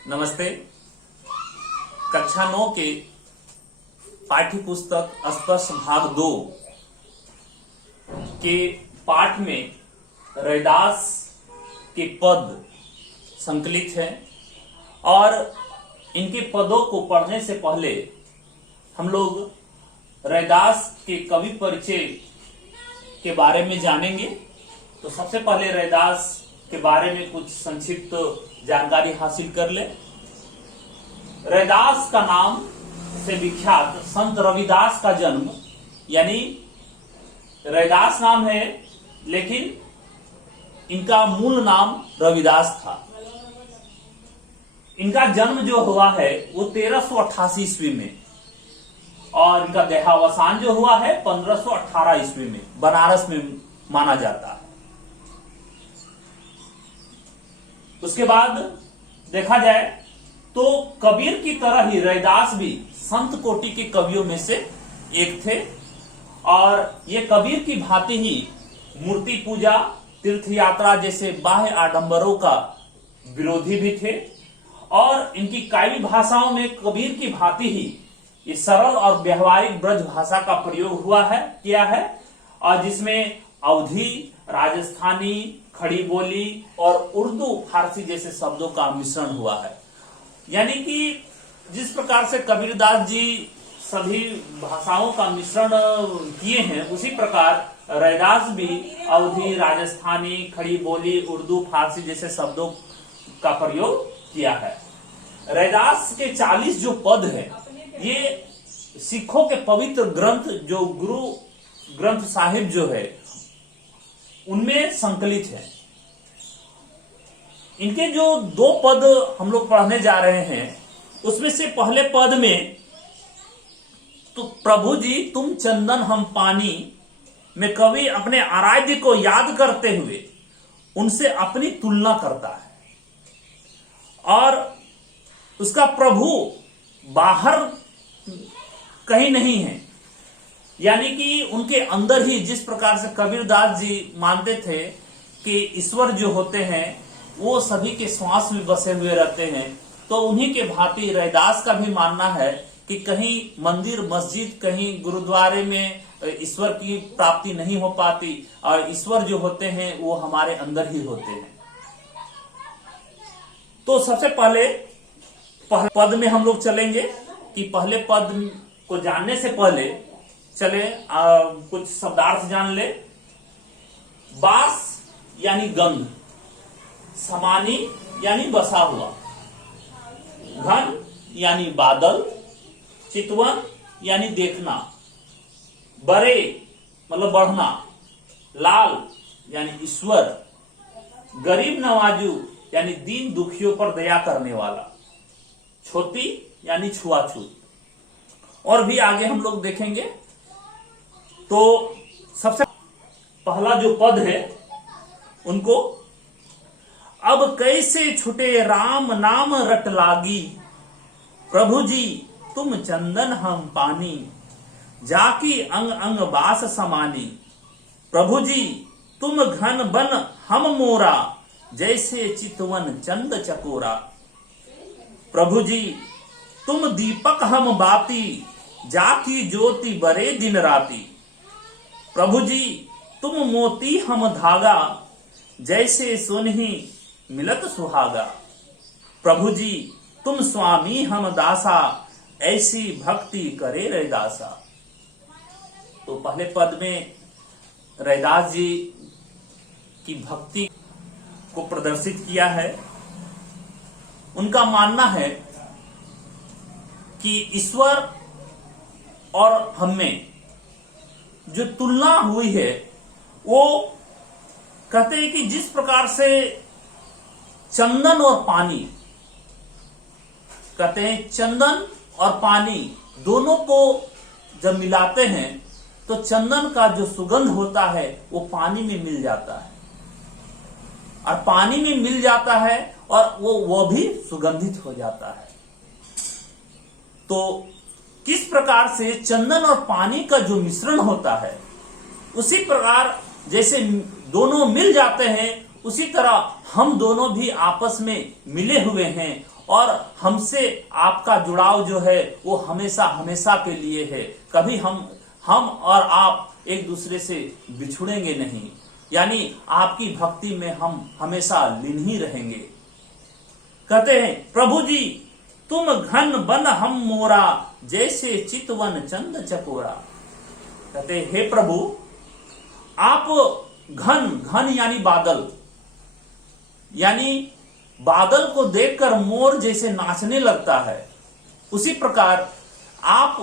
नमस्ते। कक्षा 9 के पाठ्य पुस्तक स्पर्श भाग 2 के पाठ में रैदास के पद संकलित हैं और इनके पदों को पढ़ने से पहले हम लोग रैदास के कवि परिचय के बारे में जानेंगे। तो सबसे पहले रैदास के बारे में कुछ संक्षिप्त जानकारी हासिल कर ले। रैदास का नाम से विख्यात संत रविदास का जन्म, यानी रैदास नाम है लेकिन इनका मूल नाम रविदास था। इनका जन्म जो हुआ है वो 1388 ईस्वी में और इनका देहावसान जो हुआ है 1518 ईस्वी में बनारस में माना जाता है। उसके बाद देखा जाए तो कबीर की तरह ही रैदास भी संत कोटि के कवियों में से एक थे और ये कबीर की भांति ही मूर्ति पूजा, तीर्थ यात्रा जैसे बाह्य आडंबरों का विरोधी भी थे और इनकी काव्य भाषाओं में कबीर की भांति ही ये सरल और व्यवहारिक ब्रज भाषा का प्रयोग किया है और जिसमें अवधी, राजस्थानी, खड़ी बोली और उर्दू फारसी जैसे शब्दों का मिश्रण हुआ है। यानी कि जिस प्रकार से कबीरदास जी सभी भाषाओं का मिश्रण किए हैं उसी प्रकार रैदास भी अवधी, राजस्थानी, खड़ी बोली, उर्दू, फारसी जैसे शब्दों का प्रयोग किया है। रैदास के 40 जो पद हैं ये सिखों के पवित्र ग्रंथ जो गुरु ग्रंथ साहिब जो है उनमें संकलित है। इनके जो 2 पद हम लोग पढ़ने जा रहे हैं उसमें से पहले पद में तो प्रभु जी तुम चंदन हम पानी में कवि अपने आराध्य को याद करते हुए उनसे अपनी तुलना करता है और उसका प्रभु बाहर कहीं नहीं है, यानी कि उनके अंदर ही जिस प्रकार से कबीरदास जी मानते थे कि ईश्वर जो होते हैं वो सभी के श्वास में बसे हुए रहते हैं, तो उन्हीं के भांति रैदास का भी मानना है कि कहीं मंदिर, मस्जिद, कहीं गुरुद्वारे में ईश्वर की प्राप्ति नहीं हो पाती और ईश्वर जो होते हैं वो हमारे अंदर ही होते हैं। तो सबसे पहले पद में हम लोग चलेंगे कि पहले पद को जानने से पहले चले कुछ शब्दार्थ जान ले। बास यानी गंध, समानी यानी बसा हुआ, घन यानी बादल, चितवन यानी देखना, बड़े मतलब बढ़ना, लाल यानी ईश्वर, गरीब नवाजू यानी दीन दुखियों पर दया करने वाला, छोटी यानी छुआछूत और भी आगे हम लोग देखेंगे। तो सबसे पहला जो पद है उनको अब कैसे छुटे राम नाम रट लागी, प्रभु जी तुम चंदन हम पानी, जाकी अंग अंग बास समानी, प्रभु जी तुम घन बन हम मोरा, जैसे चितवन चंद चकोरा, प्रभु जी तुम दीपक हम बाती, जाकी ज्योति बरे दिन राती, प्रभु जी तुम मोती हम धागा, जैसे सुनहि मिलत सुहागा, प्रभु जी तुम स्वामी हम दासा, ऐसी भक्ति करे रैदासा। तो पहले पद में रैदास जी की भक्ति को प्रदर्शित किया है। उनका मानना है कि ईश्वर और हम में जो तुलना हुई है वो कहते हैं कि जिस प्रकार से चंदन और पानी, कहते हैं चंदन और पानी दोनों को जब मिलाते हैं तो चंदन का जो सुगंध होता है वो पानी में मिल जाता है और पानी में मिल जाता है और वो भी सुगंधित हो जाता है। तो किस प्रकार से चंदन और पानी का जो मिश्रण होता है उसी प्रकार जैसे दोनों मिल जाते हैं उसी तरह हम दोनों भी आपस में मिले हुए हैं और हमसे आपका जुड़ाव जो है वो हमेशा हमेशा के लिए है। कभी हम और आप एक दूसरे से बिछुड़ेंगे नहीं, यानी आपकी भक्ति में हम हमेशा लीन ही रहेंगे। कहते हैं, प्रभु जी तुम घन बन हम मोरा, जैसे चितवन चंद चकोरा। कहते हैं, हे प्रभु आप घन यानी बादल, यानी बादल को देखकर मोर जैसे नाचने लगता है, उसी प्रकार आप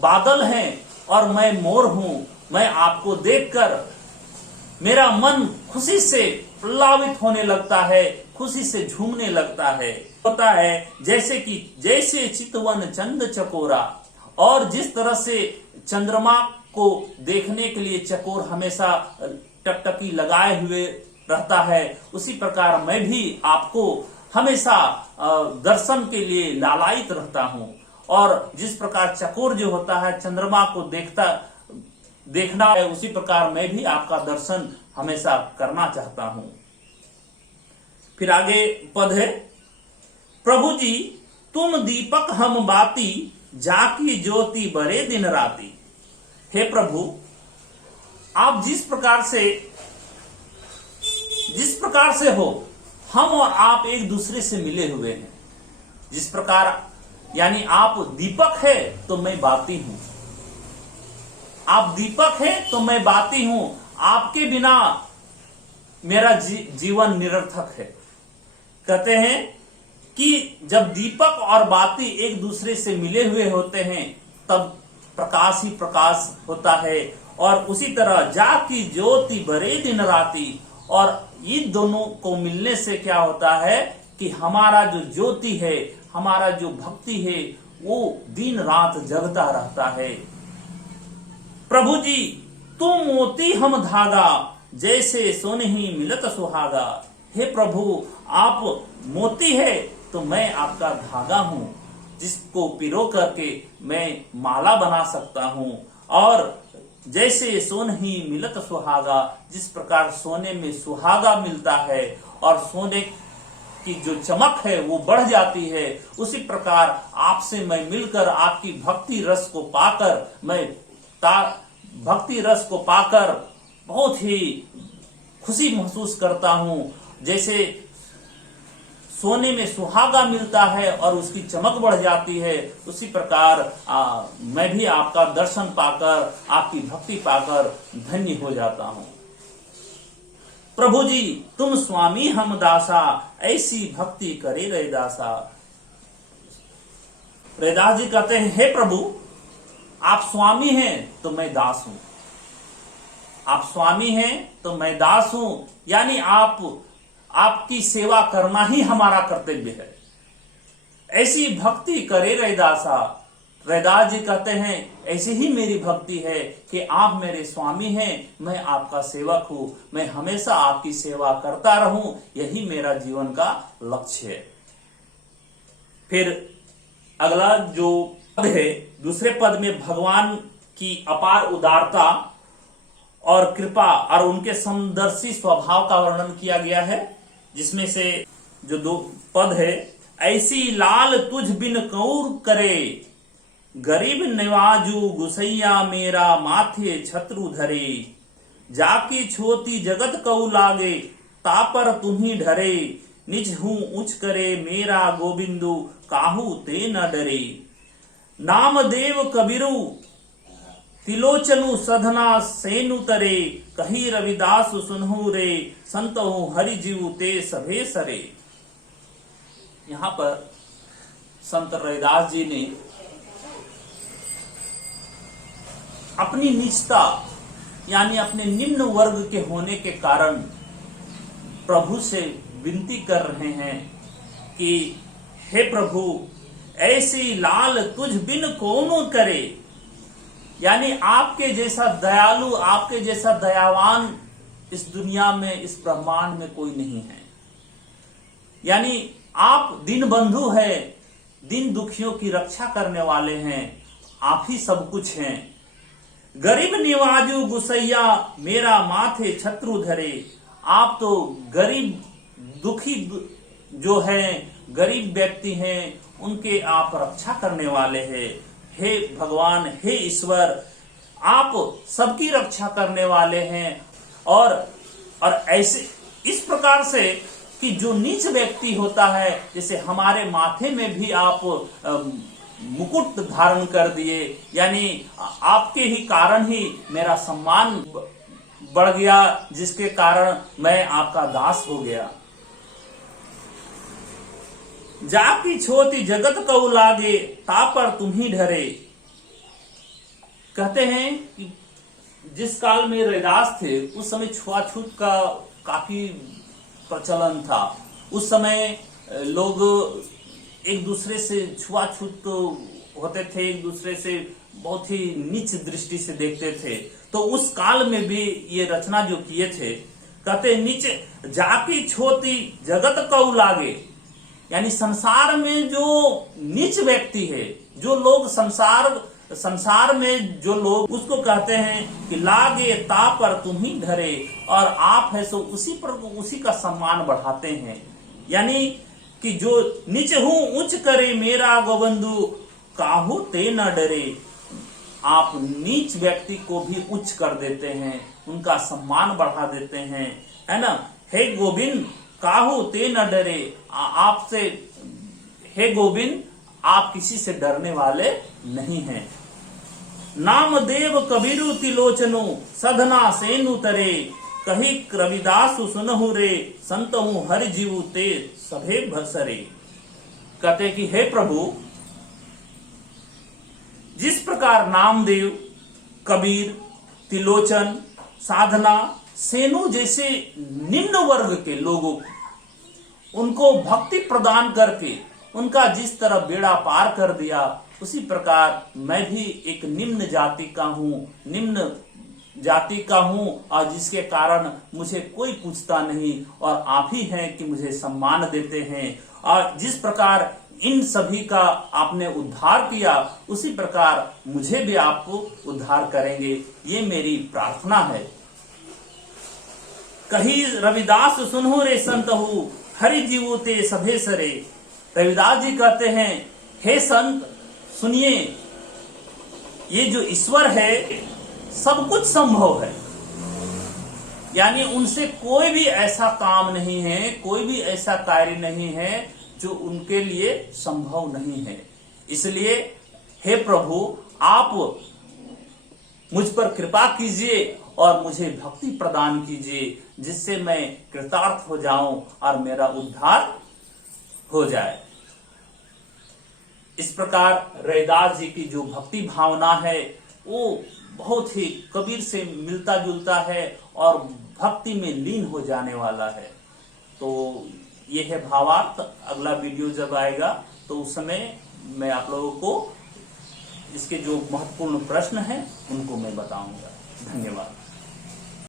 बादल हैं और मैं मोर हूं। मैं आपको देखकर मेरा मन खुशी से प्लावित होने लगता है, खुशी से झूमने लगता है। होता है जैसे चितवन चंद चकोरा, और जिस तरह से चंद्रमा को देखने के लिए चकोर हमेशा टकटकी लगाए हुए रहता है, उसी प्रकार मैं भी आपको हमेशा दर्शन के लिए लालायित रहता हूं। और जिस प्रकार चकोर जो होता है चंद्रमा को देखना है, उसी प्रकार मैं भी आपका दर्शन हमेशा करना चाहता हूं। फिर आगे पद है, प्रभु जी तुम दीपक हम बाती, जाकी ज्योति बरे दिन राती। हे प्रभु आप जिस प्रकार से हो, हम और आप एक दूसरे से मिले हुए हैं। जिस प्रकार यानी आप दीपक है तो मैं बाती हूं, आप दीपक है तो मैं बाती हूं। आपके बिना मेरा जीवन निरर्थक है। कहते हैं कि जब दीपक और बाती एक दूसरे से मिले हुए होते हैं तब प्रकाश ही प्रकाश होता है। और उसी तरह जाकी ज्योति बरे दिन राती, और ये दोनों को मिलने से क्या होता है कि हमारा जो ज्योति है, हमारा जो भक्ति है, वो दिन रात जगता रहता है। प्रभु जी तुम मोती हम धागा, जैसे सोनहि मिलत सुहागा। हे प्रभु आप मोती है तो मैं आपका धागा हूं, जिसको पिरो करके मैं माला बना सकता हूं। और जैसे सोनहि मिलत सुहागा, जिस प्रकार सोने में सुहागा मिलता है और सोने की जो चमक है वो बढ़ जाती है, उसी प्रकार आपसे मैं मिलकर आपकी भक्ति रस को पाकर बहुत ही खुशी महसूस करता हूं। जैसे सोने में सुहागा मिलता है और उसकी चमक बढ़ जाती है, उसी प्रकार मैं भी आपका दर्शन पाकर, आपकी भक्ति पाकर धन्य हो जाता हूं। प्रभु जी तुम स्वामी हम दासा, ऐसी भक्ति करे रैदासा। रैदास जी कहते हैं, हे प्रभु आप स्वामी हैं तो मैं दास हूं, आप स्वामी हैं तो मैं दास हूं, यानी आपकी सेवा करना ही हमारा कर्तव्य है। ऐसी भक्ति करे रैदासा। रैदास जी कहते हैं ऐसी ही मेरी भक्ति है कि आप मेरे स्वामी हैं, मैं आपका सेवक हूं, मैं हमेशा आपकी सेवा करता रहूं, यही मेरा जीवन का लक्ष्य है। फिर अगला जो पद है, दूसरे पद में भगवान की अपार उदारता और कृपा और उनके समदर्शी स्वभाव का वर्णन किया गया है, जिसमें से जो दो पद है, ऐसी लाल तुझ बिन कौर करे, गरीब नवाजू गुसैया मेरा माथे छत्रु धरे, जाकी छोटी जगत कऊ लागे, तापर तुम्ही ढरे, निज हूं उच करे मेरा गोविंदु, काहू ते न डरे। नामदेव कबीरु तिलोचनु सधना सेनु तरे, कही रविदास सुनहु रे, संतहु हरि जीव ते सभे सरे। यहां पर संत रविदास जी ने अपनी निजता यानी अपने निम्न वर्ग के होने के कारण प्रभु से विनती कर रहे हैं कि हे प्रभु ऐसी लाल तुझ बिन कौन करे, यानी आपके जैसा दयालु, आपके जैसा दयावान इस दुनिया में, इस ब्रह्मांड में कोई नहीं है। यानी आप दीन बंधु हैं, दीन दुखियों की रक्षा करने वाले हैं, आप ही सब कुछ हैं। गरीब निवाजू गुसैया मेरा माथे छत्रु धरे, आप तो गरीब दुखी जो है गरीब व्यक्ति हैं उनके आप रक्षा करने वाले हैं। हे भगवान, हे ईश्वर, आप सबकी रक्षा करने वाले हैं। और ऐसे इस प्रकार से कि जो नीच व्यक्ति होता है, जैसे हमारे माथे में भी आप मुकुट धारण कर दिए, यानी आपके ही कारण ही मेरा सम्मान बढ़ गया, जिसके कारण मैं आपका दास हो गया। जाकी छोटी जगत कऊ लागे, ता पर तुम ही ढरे। कहते हैं कि जिस काल में रैदास थे उस समय छुआछूत का काफी प्रचलन था। उस समय लोग एक दूसरे से छुआछूत होते थे, एक दूसरे से बहुत ही नीच दृष्टि से देखते थे। तो उस काल में भी ये रचना जो किए थे, कहते नीचे जाकी छोटी जगत कऊ लागे, यानी संसार में जो नीच व्यक्ति है, जो लोग संसार में जो लोग, उसको कहते हैं कि लागे ता पर तुम ही धरे, और आप है सो उसी पर उसी का सम्मान बढ़ाते हैं। यानी कि जो नीच हूं उच्च करे मेरा गोबंधु, काहू ते न डरे। आप नीच व्यक्ति को भी उच्च कर देते हैं, उनका सम्मान बढ़ा देते हैं, है ना। हे गोविंद काहू ते न डरे, आपसे हे गोविंद आप किसी से डरने वाले नहीं हैं। नाम देव कबीरु तिलोचनु, सधना सेनु तरे, कही रविदासु सुनहु रे, संतहु हरि जीवु ते सभे भसरे। कहते कि हे प्रभु, जिस प्रकार नामदेव, कबीर, तिलोचन, साधना, सेनु जैसे निम्न वर्ग के लोगों उनको भक्ति प्रदान करके उनका जिस तरह बेड़ा पार कर दिया, उसी प्रकार मैं भी एक निम्न जाति का हूं और जिसके कारण मुझे कोई पूछता नहीं, और आप ही हैं कि मुझे सम्मान देते हैं। और जिस प्रकार इन सभी का आपने उद्धार किया, उसी प्रकार मुझे भी आप उद्धार करेंगे, ये मेरी प्रार्थना है। कही रविदास सुनहु रे संतहु, हरि जीवु ते सभे सरे। रविदास जी कहते हैं, हे संत सुनिए, ये जो ईश्वर है सब कुछ संभव है, यानी उनसे कोई भी ऐसा काम नहीं है, कोई भी ऐसा कार्य नहीं है जो उनके लिए संभव नहीं है। इसलिए हे प्रभु, आप मुझ पर कृपा कीजिए और मुझे भक्ति प्रदान कीजिए, जिससे मैं कृतार्थ हो जाऊं और मेरा उद्धार हो जाए। इस प्रकार रैदास जी की जो भक्ति भावना है वो बहुत ही कबीर से मिलता जुलता है और भक्ति में लीन हो जाने वाला है। तो ये है भावार्थ। अगला वीडियो जब आएगा तो उस समय मैं आप लोगों को इसके जो महत्वपूर्ण प्रश्न हैं उनको मैं बताऊंगा। धन्यवाद।